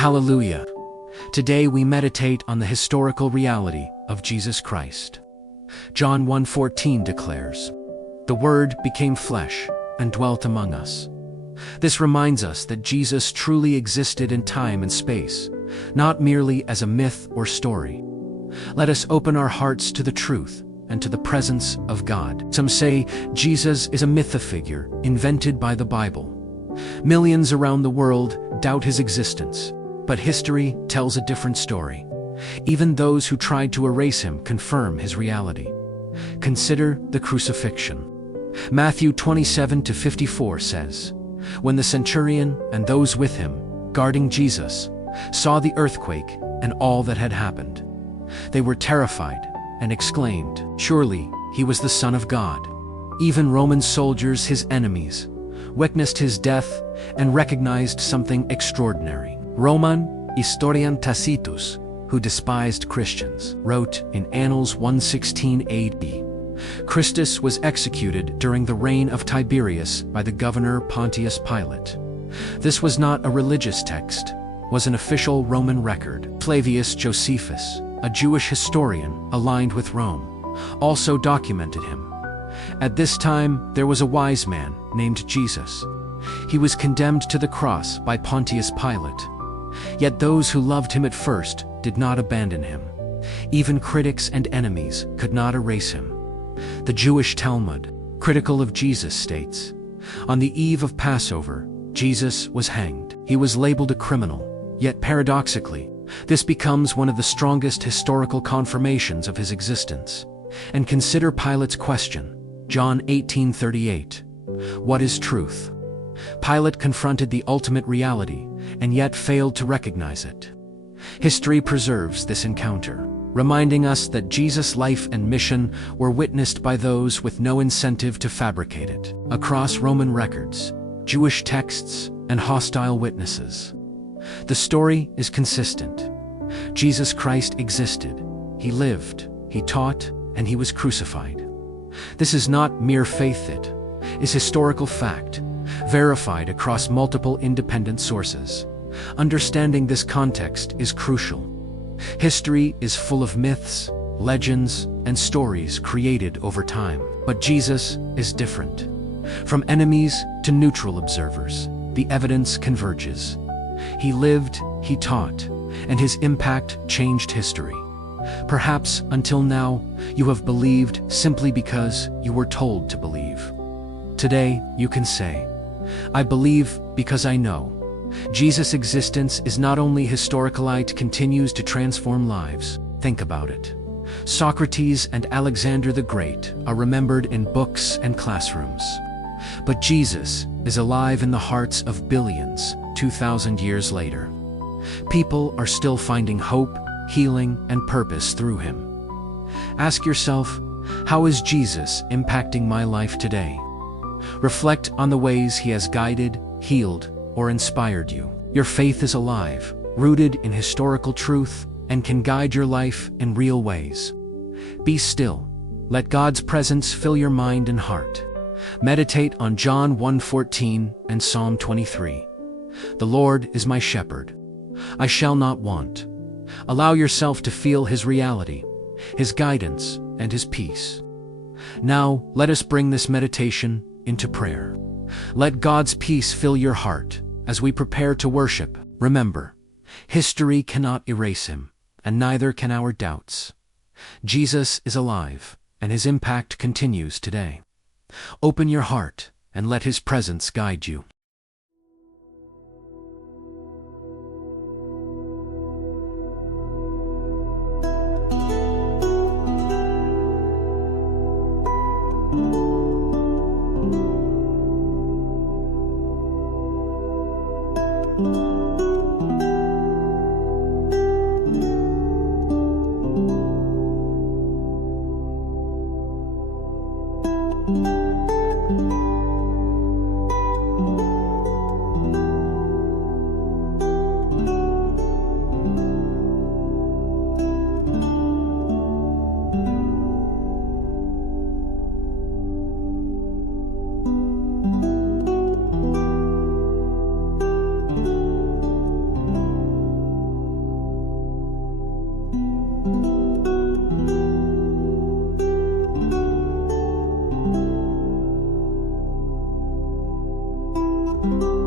Hallelujah! Today we meditate on the historical reality of Jesus Christ. John 1:14 declares, "The Word became flesh and dwelt among us." This reminds us that Jesus truly existed in time and space, not merely as a myth or story. Let us open our hearts to the truth and to the presence of God. Some say Jesus is a myth-figure invented by the Bible. Millions around the world doubt his existence, but history tells a different story. Even those who tried to erase him confirm his reality. Consider the crucifixion. Matthew 27-54 says, "When the centurion and those with him, guarding Jesus, saw the earthquake and all that had happened, they were terrified and exclaimed, 'Surely he was the Son of God.' Even Roman soldiers, his enemies, witnessed his death and recognized something extraordinary. Roman historian Tacitus, who despised Christians, wrote in Annals 116 AD, "Christus was executed during the reign of Tiberius by the governor Pontius Pilate." This was not a religious text, was an official Roman record. Flavius Josephus, a Jewish historian aligned with Rome, also documented him. At this time, there was a wise man named Jesus. He was condemned to the cross by Pontius Pilate. Yet those who loved him at first did not abandon him. Even critics and enemies could not erase him. The Jewish Talmud, critical of Jesus, states, "On the eve of Passover, Jesus was hanged." He was labeled a criminal, yet paradoxically, this becomes one of the strongest historical confirmations of his existence. And consider Pilate's question, John 18:38. What is truth? Pilate confronted the ultimate reality, and yet failed to recognize it. History preserves this encounter, reminding us that Jesus' life and mission were witnessed by those with no incentive to fabricate it. Across Roman records, Jewish texts, and hostile witnesses, the story is consistent. Jesus Christ existed, he lived, he taught, and he was crucified. This is not mere faith, it is historical fact, verified across multiple independent sources. Understanding this context is crucial. History is full of myths, legends, and stories created over time. But Jesus is different. From enemies to neutral observers, the evidence converges. He lived, he taught, and his impact changed history. Perhaps until now, you have believed simply because you were told to believe. Today, you can say, "I believe because I know." Jesus' existence is not only historical, it continues to transform lives. Think about it. Socrates and Alexander the Great are remembered in books and classrooms. But Jesus is alive in the hearts of billions 2,000 years later. People are still finding hope, healing, and purpose through him. Ask yourself, how is Jesus impacting my life today? Reflect on the ways he has guided, healed, or inspired you. Your faith is alive, rooted in historical truth, and can guide your life in real ways. Be still. Let God's presence fill your mind and heart. Meditate on John 1:14 and Psalm 23. "The Lord is my shepherd. I shall not want." Allow yourself to feel his reality, his guidance, and his peace. Now, let us bring this meditation into prayer. Let God's peace fill your heart as we prepare to worship. Remember, history cannot erase him, and neither can our doubts. Jesus is alive, and his impact continues today. Open your heart and let his presence guide you. you.